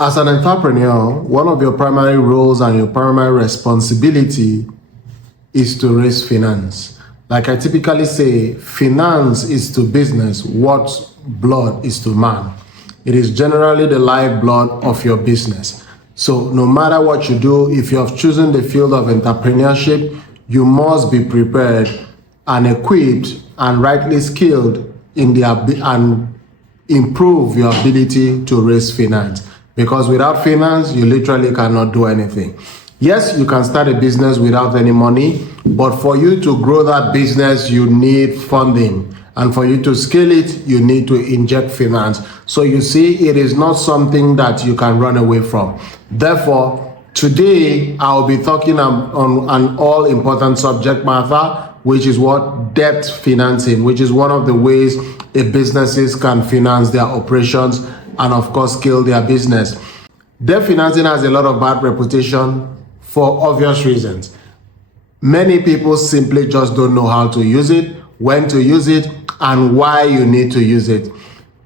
As an entrepreneur, one of your primary roles and your primary responsibility is to raise finance. Like I typically say, finance is to business what blood is to man. It is generally the lifeblood of your business. So no matter what you do, if you have chosen the field of entrepreneurship, you must be prepared and equipped and rightly skilled in and improve your ability to raise finance. Because without finance, you literally cannot do anything. Yes, you can start a business without any money, but for you to grow that business, you need funding. And for you to scale it, you need to inject finance. So you see, it is not something that you can run away from. Therefore, today, I'll be talking on an all-important subject matter, which is what? Debt financing, which is one of the ways businesses can finance their operations and of course scale their business. Debt financing has a lot of bad reputation for obvious reasons. Many people simply just don't know how to use it, when to use it, and why you need to use it.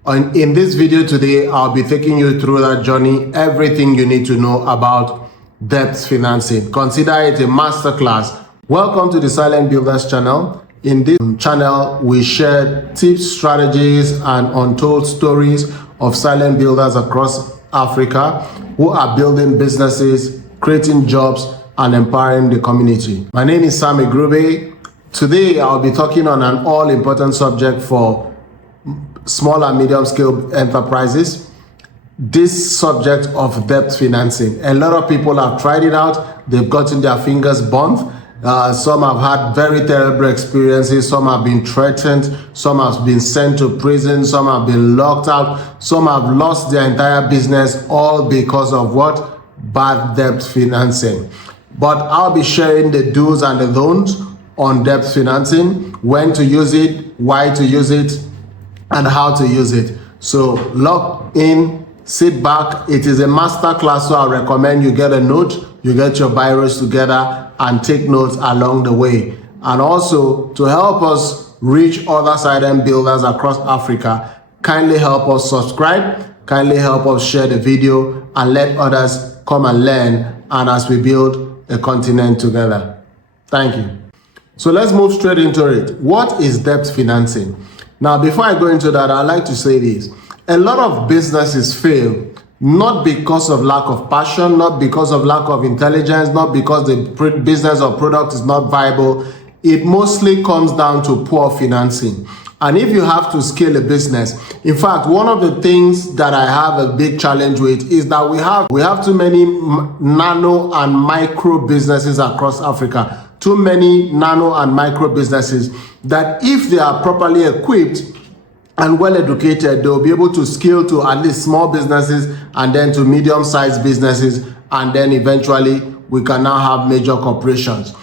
And in this video today, I'll be taking you through that journey, everything you need to know about debt financing. Consider it a masterclass. Welcome to the Silent Builders channel. In this channel, we share tips, strategies, and untold stories of silent builders across Africa who are building businesses, creating jobs, and empowering the community. My name is Sam Egwurube. Today, I'll be talking on an all-important subject for small and medium-scale enterprises. This subject of debt financing. A lot of people have tried it out. They've gotten their fingers burnt. Some have had very terrible experiences. Some have been threatened. Some have been sent to prison. Some have been locked out. Some have lost their entire business, all because of what? Bad debt financing. But I'll be sharing the do's and the don'ts on debt financing, when to use it, why to use it, and how to use it. So lock in, sit back. It is a master class, so I recommend you get a note, you get your biros together, and take notes along the way. And also, to help us reach other silent builders across Africa, kindly help us subscribe, kindly help us share the video, and let others come and learn, and as we build a continent together. Thank you. So let's move straight into it. What is debt financing? Now, before I go into that, I'd like to say this. A lot of businesses fail not because of lack of passion, not because of lack of intelligence, not because the business or product is not viable. It mostly comes down to poor financing. And if you have to scale a business, in fact, one of the things that I have a big challenge with is that we have too many nano and micro businesses across Africa. Too many nano and micro businesses that if they are properly equipped and well educated, they'll be able to scale to at least small businesses and then to medium-sized businesses, and then eventually we can now have major corporations.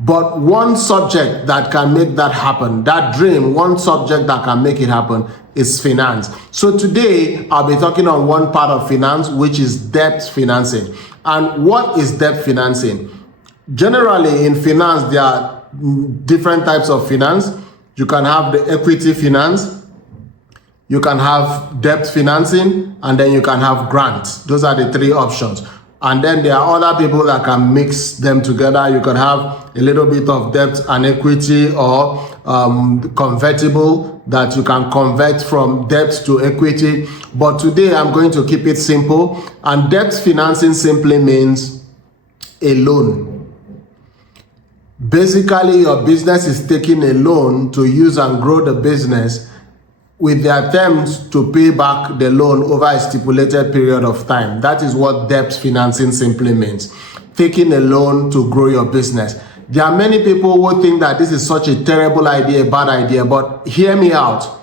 But one subject that can make that happen, that dream, one subject that can make it happen is finance. So today I'll be talking on one part of finance, which is debt financing. And what is debt financing? Generally in finance, there are different types of finance. You can have the equity finance, you can have debt financing, and then you can have grants. Those are the three options. And then there are other people that can mix them together. You can have a little bit of debt and equity, or convertible, that you can convert from debt to equity. But today I'm going to keep it simple. And debt financing simply means a loan. Basically, your business is taking a loan to use and grow the business, with the attempt to pay back the loan over a stipulated period of time. That is what debt financing simply means. Taking a loan to grow your business. There are many people who think that this is such a terrible idea, a bad idea, but hear me out.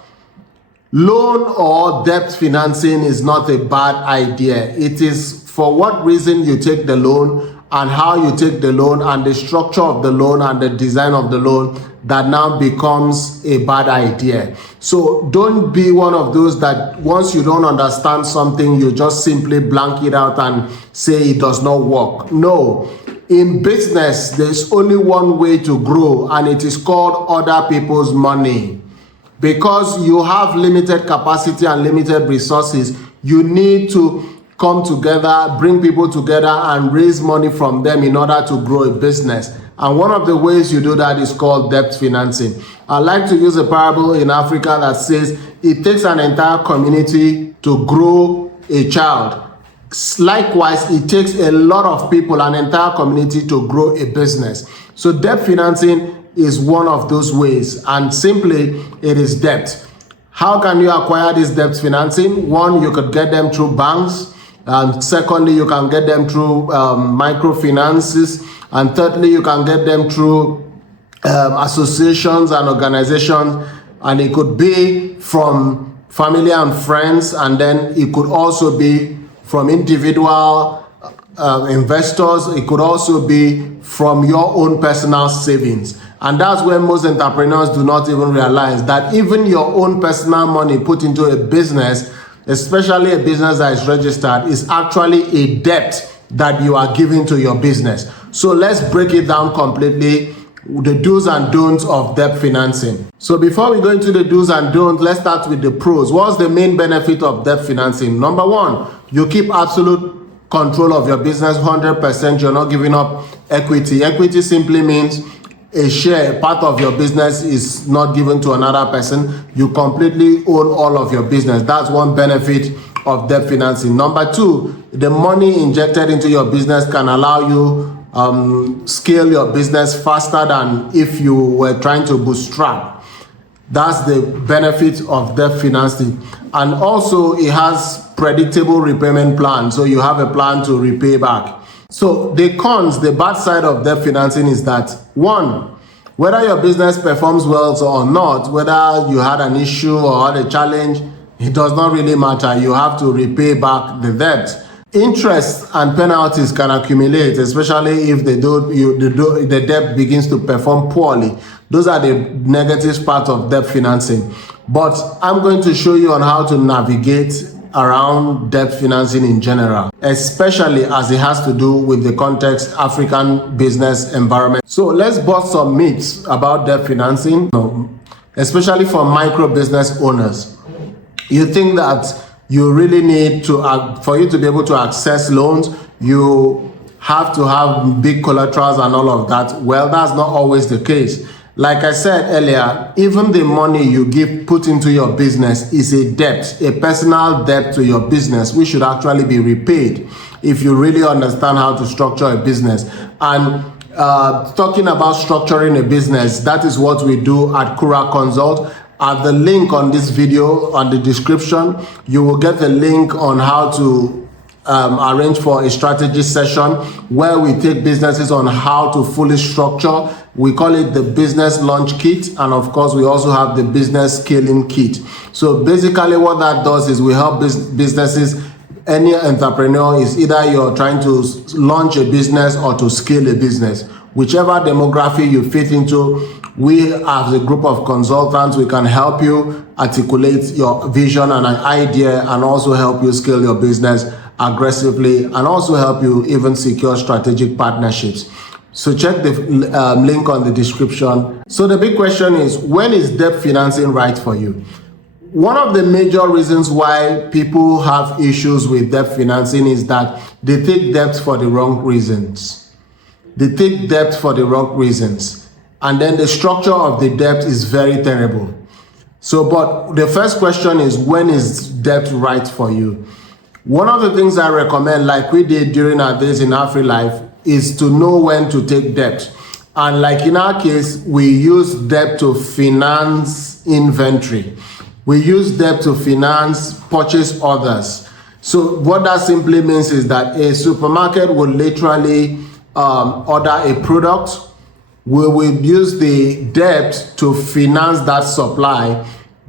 Loan or debt financing is not a bad idea. It is for what reason you take the loan and how you take the loan and the structure of the loan and the design of the loan that now becomes a bad idea. So don't be one of those that once you don't understand something, you just simply blank it out and say it does not work. No. In business, there's only one way to grow, and it is called other people's money. Because you have limited capacity and limited resources, you need to come together, bring people together and raise money from them in order to grow a business. And one of the ways you do that is called debt financing. I like to use a parable in Africa that says it takes an entire community to grow a child. Likewise, it takes a lot of people, an entire community, to grow a business. So debt financing is one of those ways, and simply it is debt. How can you acquire this debt financing? One, you could get them through banks. And secondly, you can get them through microfinances. And thirdly, you can get them through associations and organizations. And it could be from family and friends. And then it could also be from individual investors. It could also be from your own personal savings. And that's where most entrepreneurs do not even realize that even your own personal money put into a business, especially a business that is registered, is actually a debt that you are giving to your business. So let's break it down completely, the do's and don'ts of debt financing. So before we go into the do's and don'ts, let's start with the pros. What's the main benefit of debt financing? Number one, you keep absolute control of your business, 100%. You're not giving up equity. Equity simply means a share, part of your business is not given to another person. You completely own all of your business. That's one benefit of debt financing. Number two, the money injected into your business can allow you scale your business faster than if you were trying to bootstrap. That's the benefit of debt financing. And also it has predictable repayment plan. So you have a plan to repay back. So the cons, the bad side of debt financing is that, one, whether your business performs well or not, whether you had an issue or had a challenge, it does not really matter. You have to repay back the debt. Interest and penalties can accumulate, especially if the debt begins to perform poorly. Those are the negative part of debt financing. But I'm going to show you on how to navigate around debt financing in general, especially as it has to do with the context African business environment. So let's bust some myths about debt financing, especially for micro business owners. You think that you really need to, for you to be able to access loans, you have to have big collaterals and all of that. Well, that's not always the case. Like I said earlier, even the money you put into your business is a debt, a personal debt to your business, which should actually be repaid if you really understand how to structure a business. And talking about structuring a business, that is what we do at Kura Consult. At the link on this video, on the description, you will get the link on how to arrange for a strategy session where we take businesses on how to fully structure. We call it the business launch kit, and of course we also have the business scaling kit. So basically what that does is we help businesses. Any entrepreneur, is either you're trying to launch a business or to scale a business, whichever demographic you fit into. We as a group of consultants, we can help you articulate your vision and an idea, and also help you scale your business aggressively, and also help you even secure strategic partnerships. So check the link on the description. So the big question is, when is debt financing right for you? One of the major reasons why people have issues with debt financing is that they take debt for the wrong reasons. They take debt for the wrong reasons. And then the structure of the debt is very terrible. So, but the first question is, when is debt right for you? One of the things I recommend, like we did during our days in AfriLife, is to know when to take debt. And like in our case, we use debt to finance inventory. We use debt to finance purchase orders. So what that simply means is that a supermarket will literally order a product. We will use the debt to finance that supply.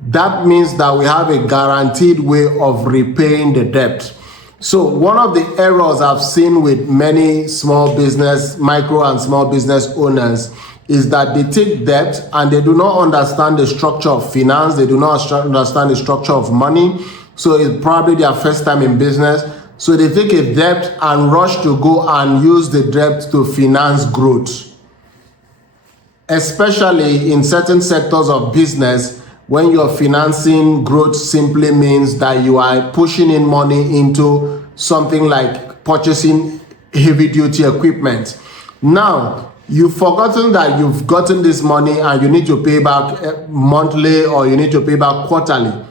That means that we have a guaranteed way of repaying the debt. So one of the errors I've seen with many small business, micro and small business owners, is that they take debt and they do not understand the structure of finance. They do not understand the structure of money. So it's probably their first time in business. So they take a debt and rush to go and use the debt to finance growth. Especially in certain sectors of business, when you're financing growth, simply means that you are pushing in money into something like purchasing heavy duty equipment. Now, you've forgotten that you've gotten this money and you need to pay back monthly or you need to pay back quarterly.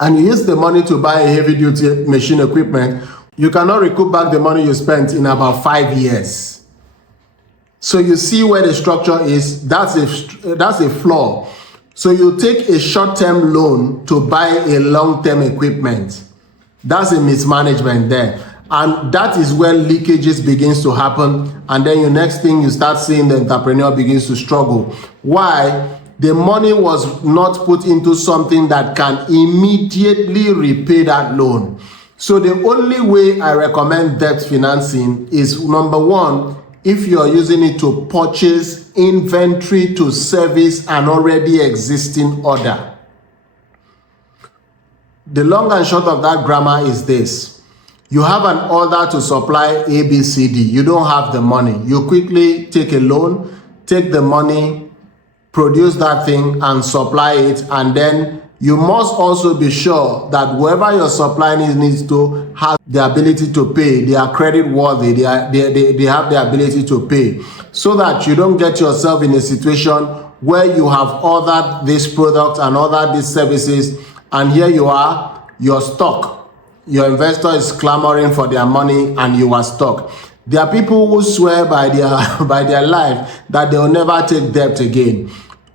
And you use the money to buy a heavy duty machine equipment, you cannot recoup back the money you spent in about 5 years. So you see where the structure is. That's a flaw. So you take a short-term loan to buy a long-term equipment. That's a mismanagement there. And that is where leakages begins to happen. And then the next thing you start seeing, the entrepreneur begins to struggle. Why? The money was not put into something that can immediately repay that loan. So the only way I recommend debt financing is, number one, if you are using it to purchase inventory to service an already existing order. The long and short of that grammar is this. You have an order to supply ABCD. You don't have the money. You quickly take a loan, take the money, produce that thing and supply it, and then you must also be sure that whoever you're supplying it needs to have the ability to pay. They are credit worthy. They have the ability to pay, so that you don't get yourself in a situation where you have ordered this product and ordered these services, and here you are, you're stuck. Your investor is clamoring for their money and you are stuck. There are people who swear by their life that they will never take debt again.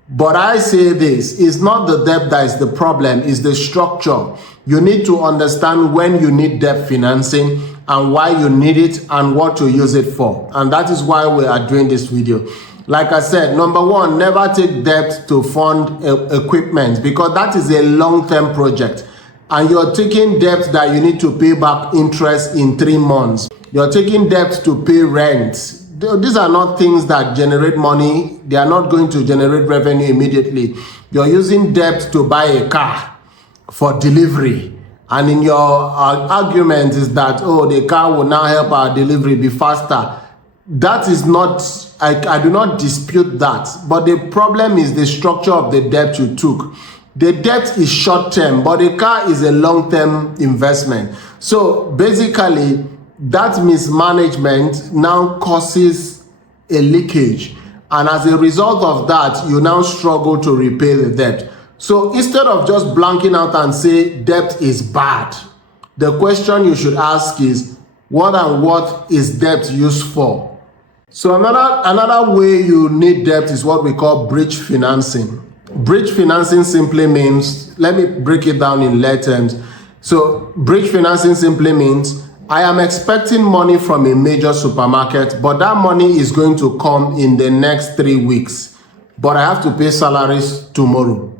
But I say this, it's not the debt that is the problem, it's the structure. You need to understand when you need debt financing and why you need it and what to use it for. And that is why we are doing this video. Like I said, number one, never take debt to fund equipment, because that is a long-term project. And you're taking debt that you need to pay back interest in 3 months. You're taking debt to pay rent. These are not things that generate money. They are not going to generate revenue immediately. You're using debt to buy a car for delivery. And in your argument is that, oh, the car will now help our delivery be faster. That is not, I do not dispute that. But the problem is the structure of the debt you took. The debt is short-term, but the car is a long-term investment. So basically, that mismanagement now causes a leakage. And as a result of that, you now struggle to repay the debt. So instead of just blanking out and say debt is bad, the question you should ask is, what and what is debt used for? So another way you need debt is what we call bridge financing. Bridge financing simply means, let me break it down in lay terms. So bridge financing simply means I am expecting money from a major supermarket, but that money is going to come in the next 3 weeks, but I have to pay salaries tomorrow.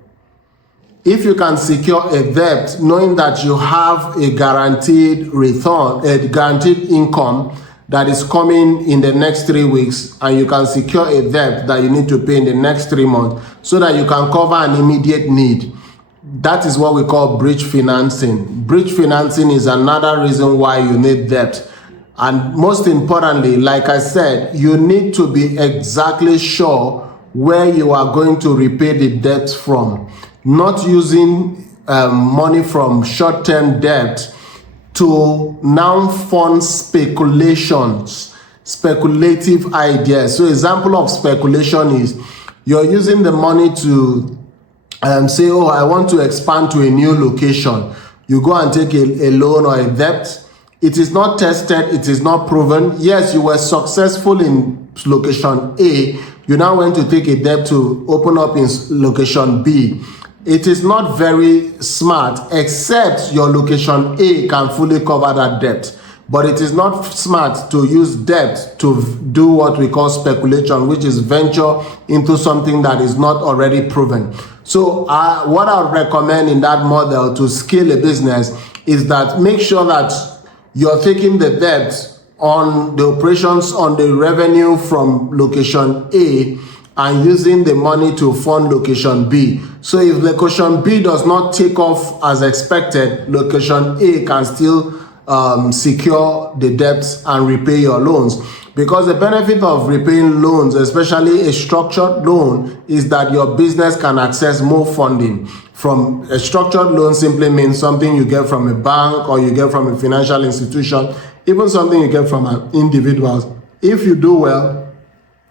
If you can secure a debt knowing that you have a guaranteed return, a guaranteed income that is coming in the next 3 weeks, and you can secure a debt that you need to pay in the next 3 months so that you can cover an immediate need, that is what we call bridge financing. Bridge financing is another reason why you need debt. And most importantly, like I said, you need to be exactly sure where you are going to repay the debt from. Not using money from short-term debt to now fund speculations, speculative ideas. So example of speculation is you're using the money to say, oh, I want to expand to a new location. You go and take a loan or a debt. It is not tested. It is not proven. Yes, you were successful in location A. You now want to take a debt to open up in location B. It is not very smart, except your location A can fully cover that debt. But it is not smart to use debt to do what we call speculation, which is venture into something that is not already proven. So what I would recommend in that model to scale a business is that make sure that you're taking the debt on the operations, on the revenue from location A, and using the money to fund location B. So if location B does not take off as expected, location A can still secure the debts and repay your loans. Because the benefit of repaying loans, especially a structured loan, is that your business can access more funding. From a structured loan simply means something you get from a bank or you get from a financial institution, even something you get from an individual. If you do well,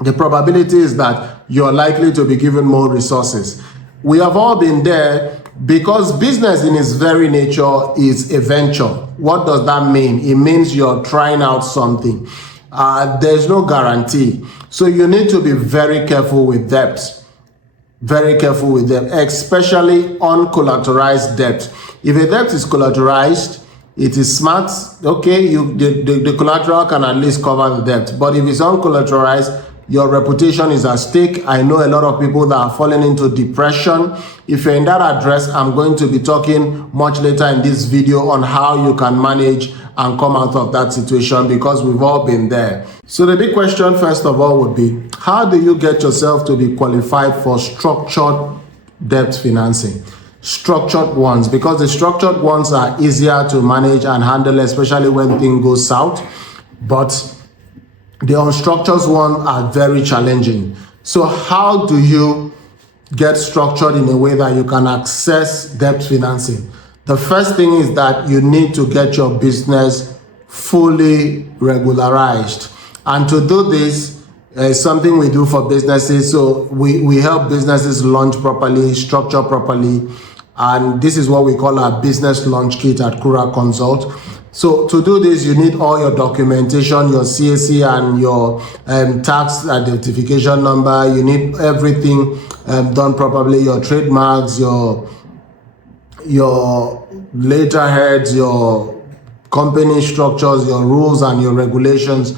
the probability is that you're likely to be given more resources. We have all been there because business in its very nature is a venture. What does that mean? It means you're trying out something. There's no guarantee. So you need to be very careful with debt. Very careful with debt, especially uncollateralized debt. If a debt is collateralized, it is smart. Okay, the collateral can at least cover the debt. But if it's uncollateralized, your reputation is at stake. I know a lot of people that are falling into depression. If you're in that address, I'm going to be talking much later in this video on how you can manage and come out of that situation, because we've all been there. So the big question first of all would be, how do you get yourself to be qualified for structured debt financing? Structured ones, because the structured ones are easier to manage and handle, especially when things go south. But the unstructured ones are very challenging. So how do you get structured in a way that you can access debt financing? The first thing is that you need to get your business fully regularized. And to do this, is something we do for businesses. So we help businesses launch properly, structure properly. And this is what we call our business launch kit at Kura Consult. So to do this, you need all your documentation, your CAC and your tax identification number. You need everything done properly, your trademarks, your letterheads, your company structures, your rules and your regulations.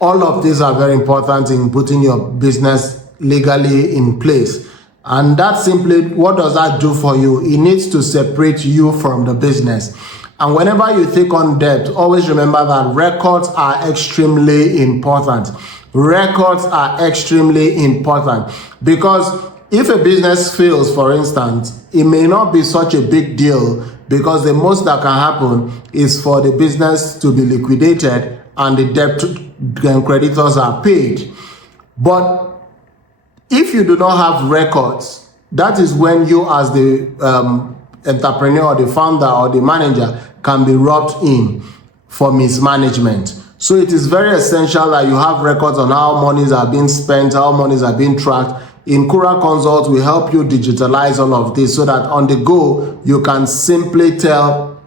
All of these are very important in putting your business legally in place. And that simply, what does that do for you? It needs to separate you from the business. And whenever you take on debt, always remember that records are extremely important. Records are extremely important, because if a business fails, for instance, it may not be such a big deal, because the most that can happen is for the business to be liquidated and the debt and creditors are paid. But if you do not have records, that is when you as the entrepreneur, the founder or the manager can be robbed in for mismanagement. So it is very essential that you have records on how monies are being spent, how monies are being tracked. In Kura Consult, we help you digitalize all of this so that on the go, you can simply tell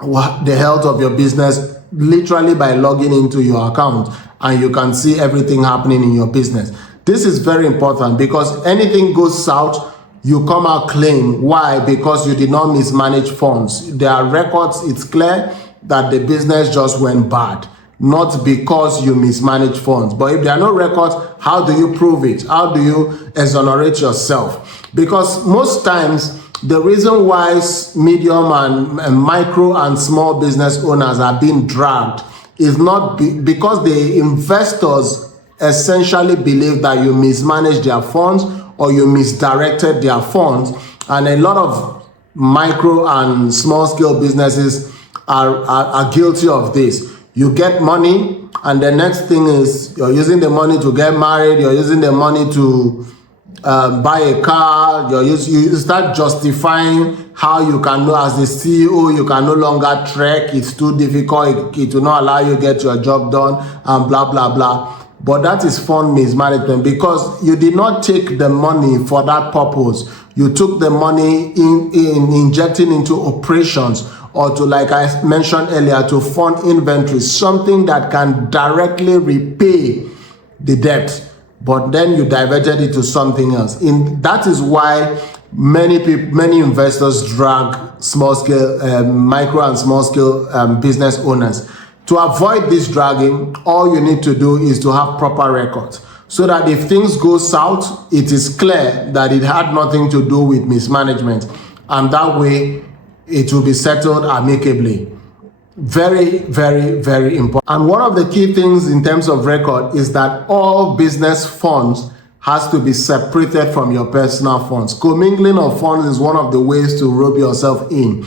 the health of your business literally by logging into your account, and you can see everything happening in your business. This is very important, because anything goes south, you come out clean. Why? Because you did not mismanage funds. There are records. It's clear that the business just went bad, not because you mismanage funds. But if there are no records, how do you prove it? How do you exonerate yourself? Because most times, the reason why medium and micro and small business owners are being dragged is not because the investors essentially believe that you mismanaged their funds or you misdirected their funds. And a lot of micro and small scale businesses are guilty of this. You get money, and the next thing is you're using the money to get married, you're using the money to buy a car, you start justifying how you can know as the CEO, you can no longer trek, it's too difficult, it will not allow you to get your job done, and blah, blah, blah. But that is fund mismanagement, because you did not take the money for that purpose. You took the money in injecting into operations, or to, like I mentioned earlier, to fund inventory, something that can directly repay the debt. But then you diverted it to something else. That is why many investors drag small scale, micro and small scale business owners. To avoid this dragging, all you need to do is to have proper records, so that if things go south, it is clear that it had nothing to do with mismanagement, and that way it will be settled amicably. Very, very, very important. And one of the key things in terms of record is that all business funds has to be separated from your personal funds. Commingling of funds is one of the ways to rope yourself in.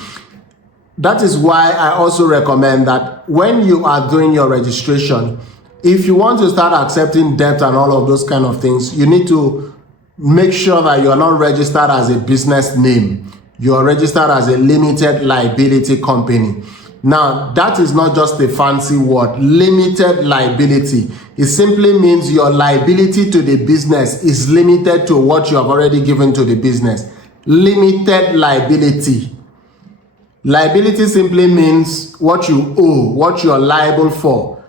That is why I also recommend that when you are doing your registration, if you want to start accepting debt and all of those kind of things, you need to make sure that you are not registered as a business name. You are registered as a limited liability company. Now, that is not just a fancy word, limited liability. It simply means your liability to the business is limited to what you have already given to the business. Limited liability. Liability simply means what you owe, what you are liable for.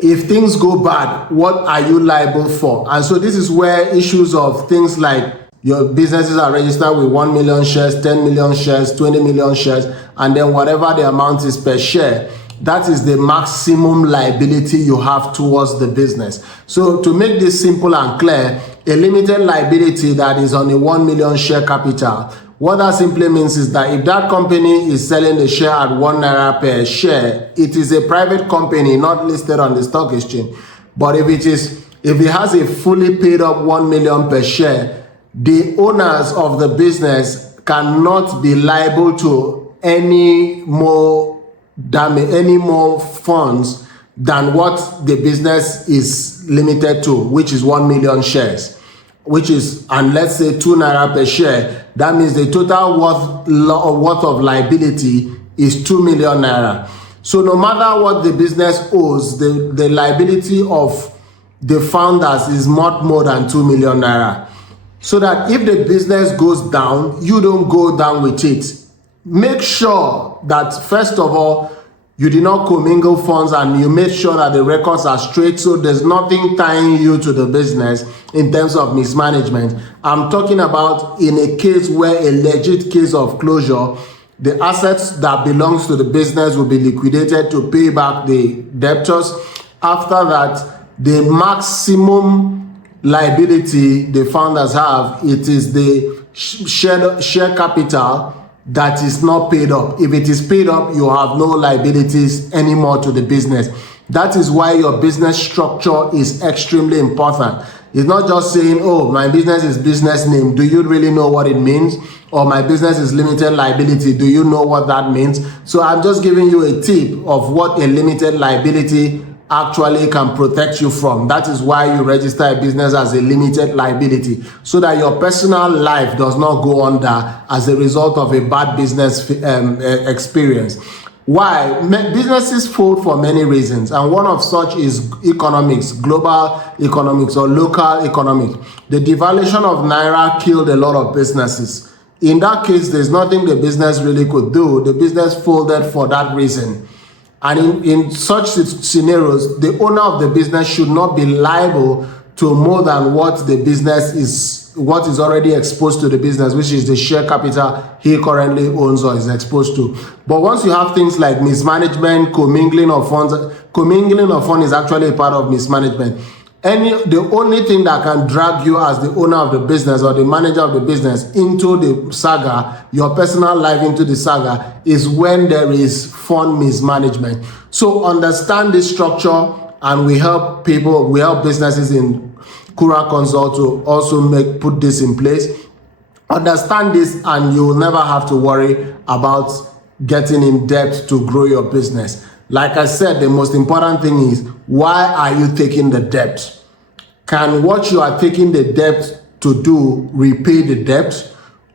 If things go bad, what are you liable for? And so this is where issues of things like your businesses are registered with 1 million shares, 10 million shares, 20 million shares, and then whatever the amount is per share, that is the maximum liability you have towards the business. So to make this simple and clear, a limited liability that is on a 1 million share capital, what that simply means is that if that company is selling the share at 1 naira per share, it is a private company not listed on the stock exchange. But if it has a fully paid up 1 million per share, the owners of the business cannot be liable to any more damage, any more funds than what the business is limited to, which is 1 million shares, which is, and let's say 2 naira per share. That means the total worth of liability is 2 million naira. So no matter what the business owes, the liability of the founders is not more than 2 million naira. So that if the business goes down, you don't go down with it. Make sure that, first of all, you did not commingle funds and you make sure that the records are straight, so there's nothing tying you to the business in terms of mismanagement. I'm talking about in a case where a legit case of closure, the assets that belongs to the business will be liquidated to pay back the debtors. After that, the maximum liability the founders have, it is the share capital that is not paid up. If it is paid up, you have no liabilities anymore to the business. That is why your business structure is extremely important. It's not just saying, oh, my business is business name. Do you really know what it means? Or my business is limited liability. Do you know what that means? So I'm just giving you a tip of what a limited liability actually can protect you from. That is why you register a business as a limited liability, so that your personal life does not go under as a result of a bad business experience. Why? Businesses fold for many reasons, and one of such is economics, global economics or local economics. The devaluation of Naira killed a lot of businesses. In that case, there's nothing the business really could do. The business folded for that reason. And in such scenarios, the owner of the business should not be liable to more than what the business is, what is already exposed to the business, which is the share capital he currently owns or is exposed to. But once you have things like mismanagement, commingling of funds is actually a part of mismanagement. The only thing that can drag you as the owner of the business or the manager of the business into the saga, your personal life into the saga, is when there is fund mismanagement. So understand this structure, and we help businesses in Kura Consult to also put this in place. Understand this, and you will never have to worry about getting in debt to grow your business. Like I said, the most important thing is, why are you taking the debt? Can what you are taking the debt to do repay the debt?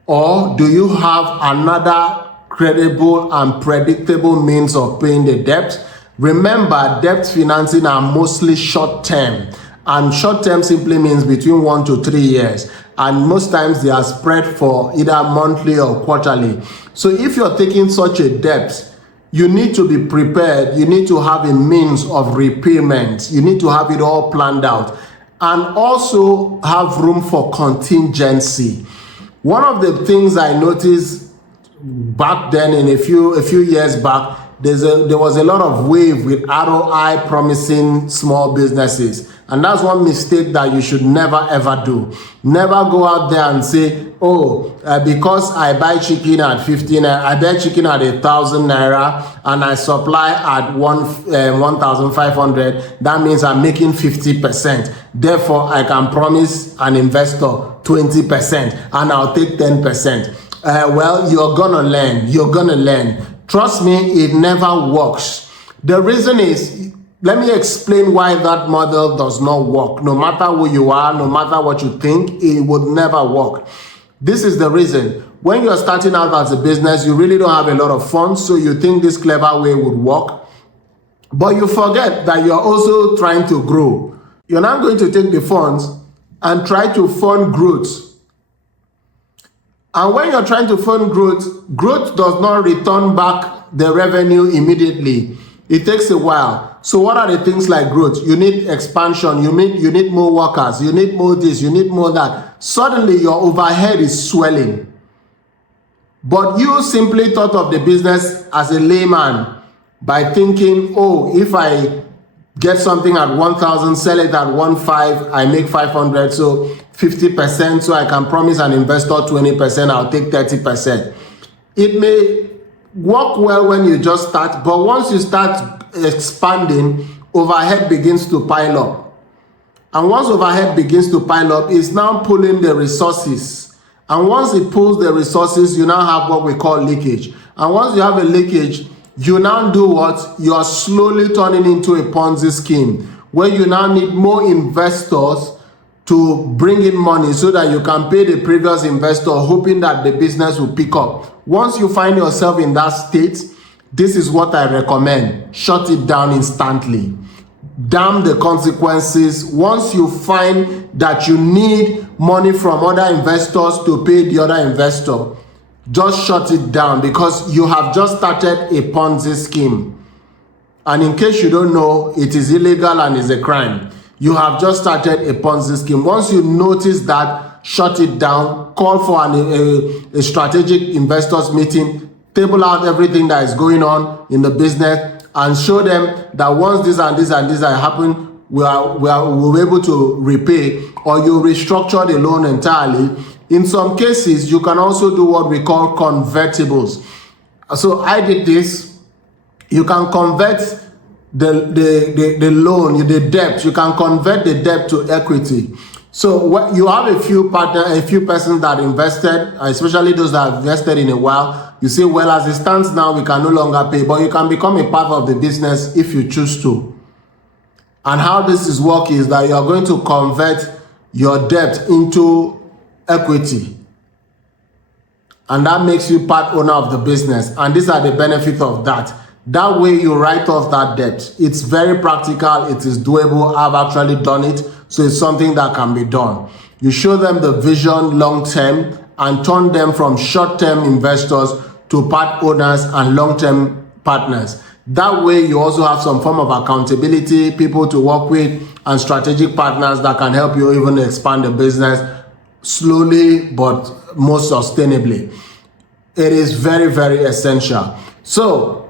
Or do you have another credible and predictable means of paying the debt? Remember, debt financing are mostly short-term. And short-term simply means between 1 to 3 years. And most times they are spread for either monthly or quarterly. So if you're taking such a debt, you need to be prepared. You need to have a means of repayment. You need to have it all planned out, and also have room for contingency. One of the things I noticed back then, in a few years back, there was a lot of wave with ROI promising small businesses. And that's one mistake that you should never ever do. Never go out there and say, oh, because I buy chicken at 15, I buy chicken at 1,000 naira and I supply at 1,500, that means I'm making 50%. Therefore, I can promise an investor 20% and I'll take 10%. Well, you're gonna learn. Trust me, it never works. The reason is, Let me explain why that model does not work. No matter who you are, no matter what you think, it would never work. This is the reason. When you're starting out as a business, you really don't have a lot of funds, so you think this clever way would work. But you forget that you're also trying to grow. You're not going to take the funds and try to fund growth. And when you're trying to fund growth, growth does not return back the revenue immediately. It takes a while. So what are the things like growth? You need expansion, you need more workers, you need more this, you need more that. Suddenly your overhead is swelling. But you simply thought of the business as a layman by thinking, oh, if I get something at 1,000, sell it at 1,500, I make 500, so 50%, so I can promise an investor 20%, I'll take 30%. It may work well when you just start, but once you start expanding, overhead begins to pile up. And once overhead begins to pile up, it's now pulling the resources. And once it pulls the resources, you now have what we call leakage. And once you have a leakage, you now do what? You are slowly turning into a Ponzi scheme, where you now need more investors to bring in money so that you can pay the previous investor, hoping that the business will pick up. Once you find yourself in that state, this is what I recommend. Shut it down instantly. Damn the consequences. Once you find that you need money from other investors to pay the other investor, just shut it down, because you have just started a Ponzi scheme. And in case you don't know, it is illegal and is a crime. You have just started a Ponzi scheme. Once you notice that, shut it down, call for a strategic investors meeting, table out everything that is going on in the business, and show them that once this and this and this happen, we'll be able to repay, or you restructure the loan entirely. In some cases, you can also do what we call convertibles. So I did this. You can convert the loan, the debt. You can convert the debt to equity. So you have a few persons that invested, especially those that have invested in a while. You say, well, as it stands now, we can no longer pay, but you can become a part of the business if you choose to. And how this is working is that you are going to convert your debt into equity, and that makes you part owner of the business. And these are the benefits of that. That way you write off that debt. It's very practical, it is doable. I've actually done it, so it's something that can be done. You show them the vision long term and turn them from short-term investors to part owners and long-term partners. That way you also have some form of accountability, people to work with, and strategic partners that can help you even expand the business slowly but more sustainably. It is very, very essential. So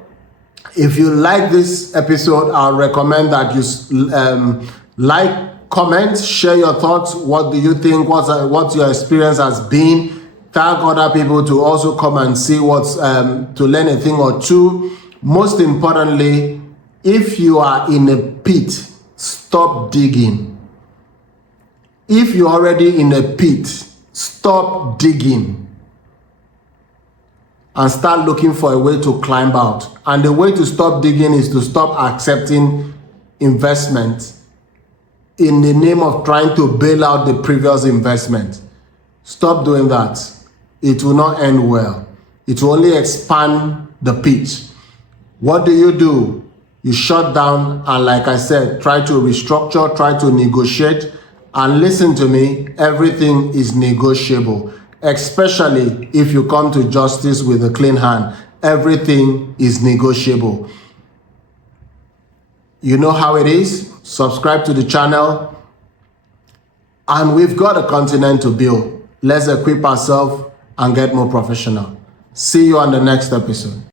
if you like this episode, I'll recommend that you like, comment, share your thoughts. What do you think? What your experience has been? Tag other people to also come and see what's to learn a thing or two. Most importantly, if you are in a pit, stop digging. If you're already in a pit, stop digging and start looking for a way to climb out. And the way to stop digging is to stop accepting investment in the name of trying to bail out the previous investment. Stop doing that. It will not end well. It will only expand the pit. What do? You shut down and, like I said, try to restructure, try to negotiate. And listen to me, everything is negotiable, especially if you come to justice with a clean hand. Everything is negotiable. You know how it is. Subscribe to the channel. And we've got a continent to build. Let's equip ourselves and get more professional. See you on the next episode.